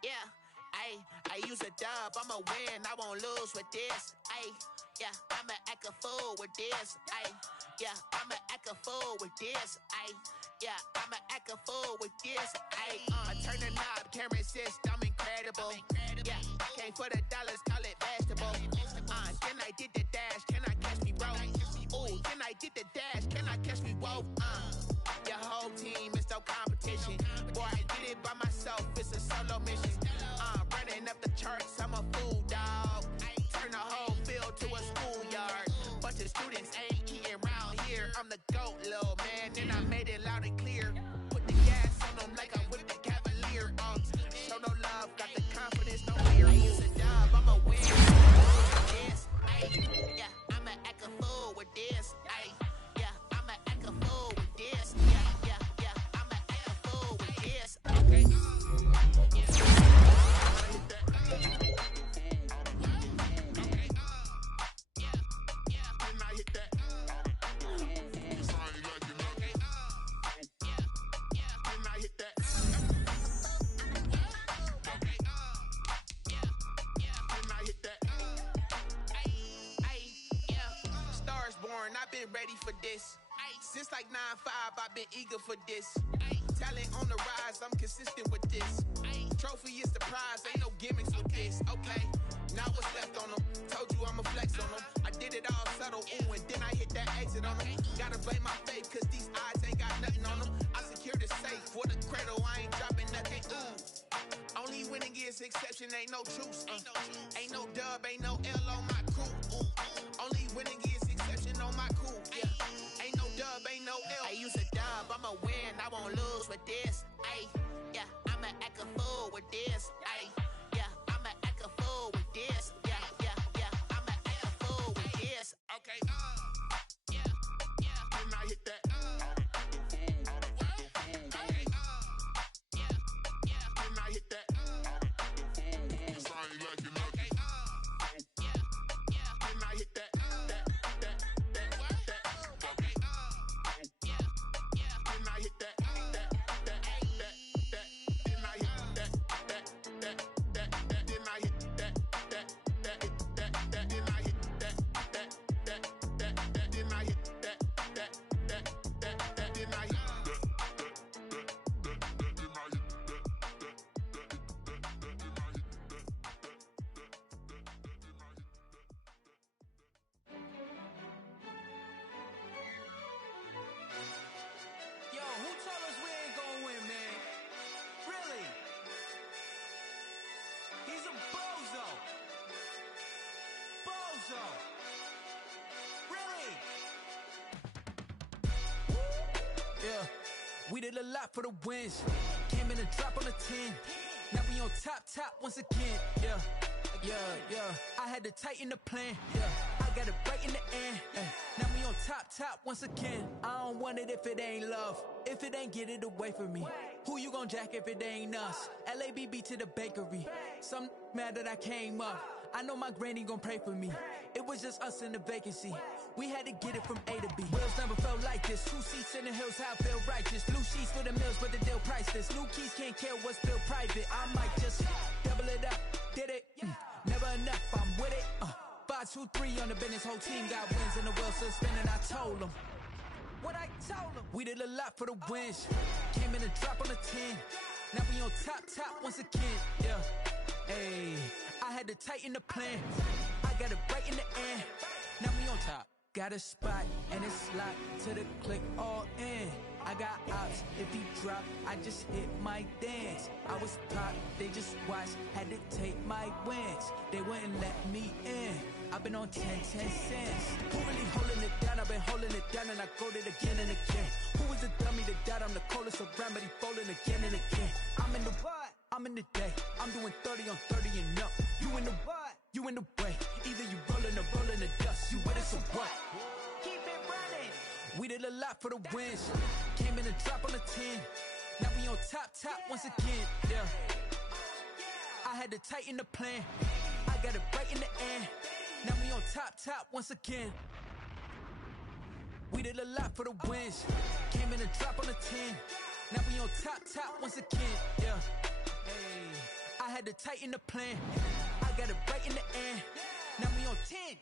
Yeah, I use a dub, I'ma win, I won't lose with this. Yeah, I'ma act a fool with this. Yeah, I'ma act a fool with this. Yeah, I'ma act a fool with this. I turn the knob, camera assist, I'm incredible. Yeah, came for the dollars, call it vegetable. Then I did the dash, can I catch me, bro? Ooh, then I did the dash, can I catch me, whoa? Your whole team is no competition. Boy, I did it by myself, it's a solo mission. Running up the charts, I'm a fool, dog. Turn the whole field to a schoolyard. Bunch of students ain't eating round here. I'm the GOAT, little man, and I made it loud and clear. Put the gas on them like I whipped the Cavalier. Show no love, got the confidence, no fear. I use a dub, I'ma win. Yes, yeah, I'ma act a fool with this. Yeah, I'ma act a fool with this. Yeah, I'ma act a fool with this. Okay. ready for this. Ay, since like 9-5, I've been eager for this. Ay, talent on the rise, I'm consistent with this. Ay, trophy is the prize, ain't no gimmicks with this. Okay, now what's left on them? Told you I'ma flex on them. I did it all subtle, ooh, and then I hit that exit on them. Gotta blame my faith, cause these odds ain't got nothing on them. I secure the safe for the cradle, I ain't dropping nothing, ooh. Only winning is exception, ain't no truce. Ain't no dub, ain't no L on my crew. Ooh. Only winning is exception on my crew. Yeah. Ain't no dub, ain't no L. I use a dub, I'ma win, I won't lose with this. Ay, yeah, I'ma act a fool with this. Ay, yeah, I'ma act a fool with this. Yeah, yeah, yeah, I'ma act a fool with this. Okay, yeah, yeah. Then I hit that. We did a lot for the wins. Came in and drop on the 10. Now we on top once again. Yeah. I had to tighten the plan. Yeah. I got it right in the end. Now we on top once again. I don't want it if it ain't love. If it ain't, get it away from me. Who you gon' jack if it ain't us? LABB to the bakery. Some mad that I came up. I know my granny gon' pray for me. It was just us in the vacancy. We had to get it from A to B. Wheels never felt like this. 2 seats in the hills, how I feel righteous. Blue sheets for the mills, but the deal priceless. New keys can't care what's still private. I might just double it up. Did it? Never enough, I'm with it. 5, 2, 3 on the business. Whole team got wins and the wheels still spinning. I told them what I told them. We did a lot for the wins. Came in and drop on the 10. Now we on top once again. Yeah. Hey, I had to tighten the plan. I got it right in the end. Now we on top. Got a spot and it's locked to the click all in. I got ops, if he drop, I just hit my dance. I was pop, they just watched, had to take my wins. They wouldn't let me in. I've been on 10 cents. Who really holding it down? I've been holding it down and I go it again and again. Who is the dummy that died? I'm the coldest around, but he falling again and again. I'm in the what? I'm in the day. I'm doing 30 on 30 and up. You in the what? You in the way. Either you rolling or rolling the dust. You with us or what? Keep it running. We did a lot for the wins. Came in and drop on the 10. Now we on top once again. Yeah. I had to tighten the plan. I got it right in the end. Now we on top once again. We did a lot for the wins. Came in and drop on the 10. Now we on top once again. Yeah. Hey, I had to tighten the plan. I got it right in the end. Now we on 10.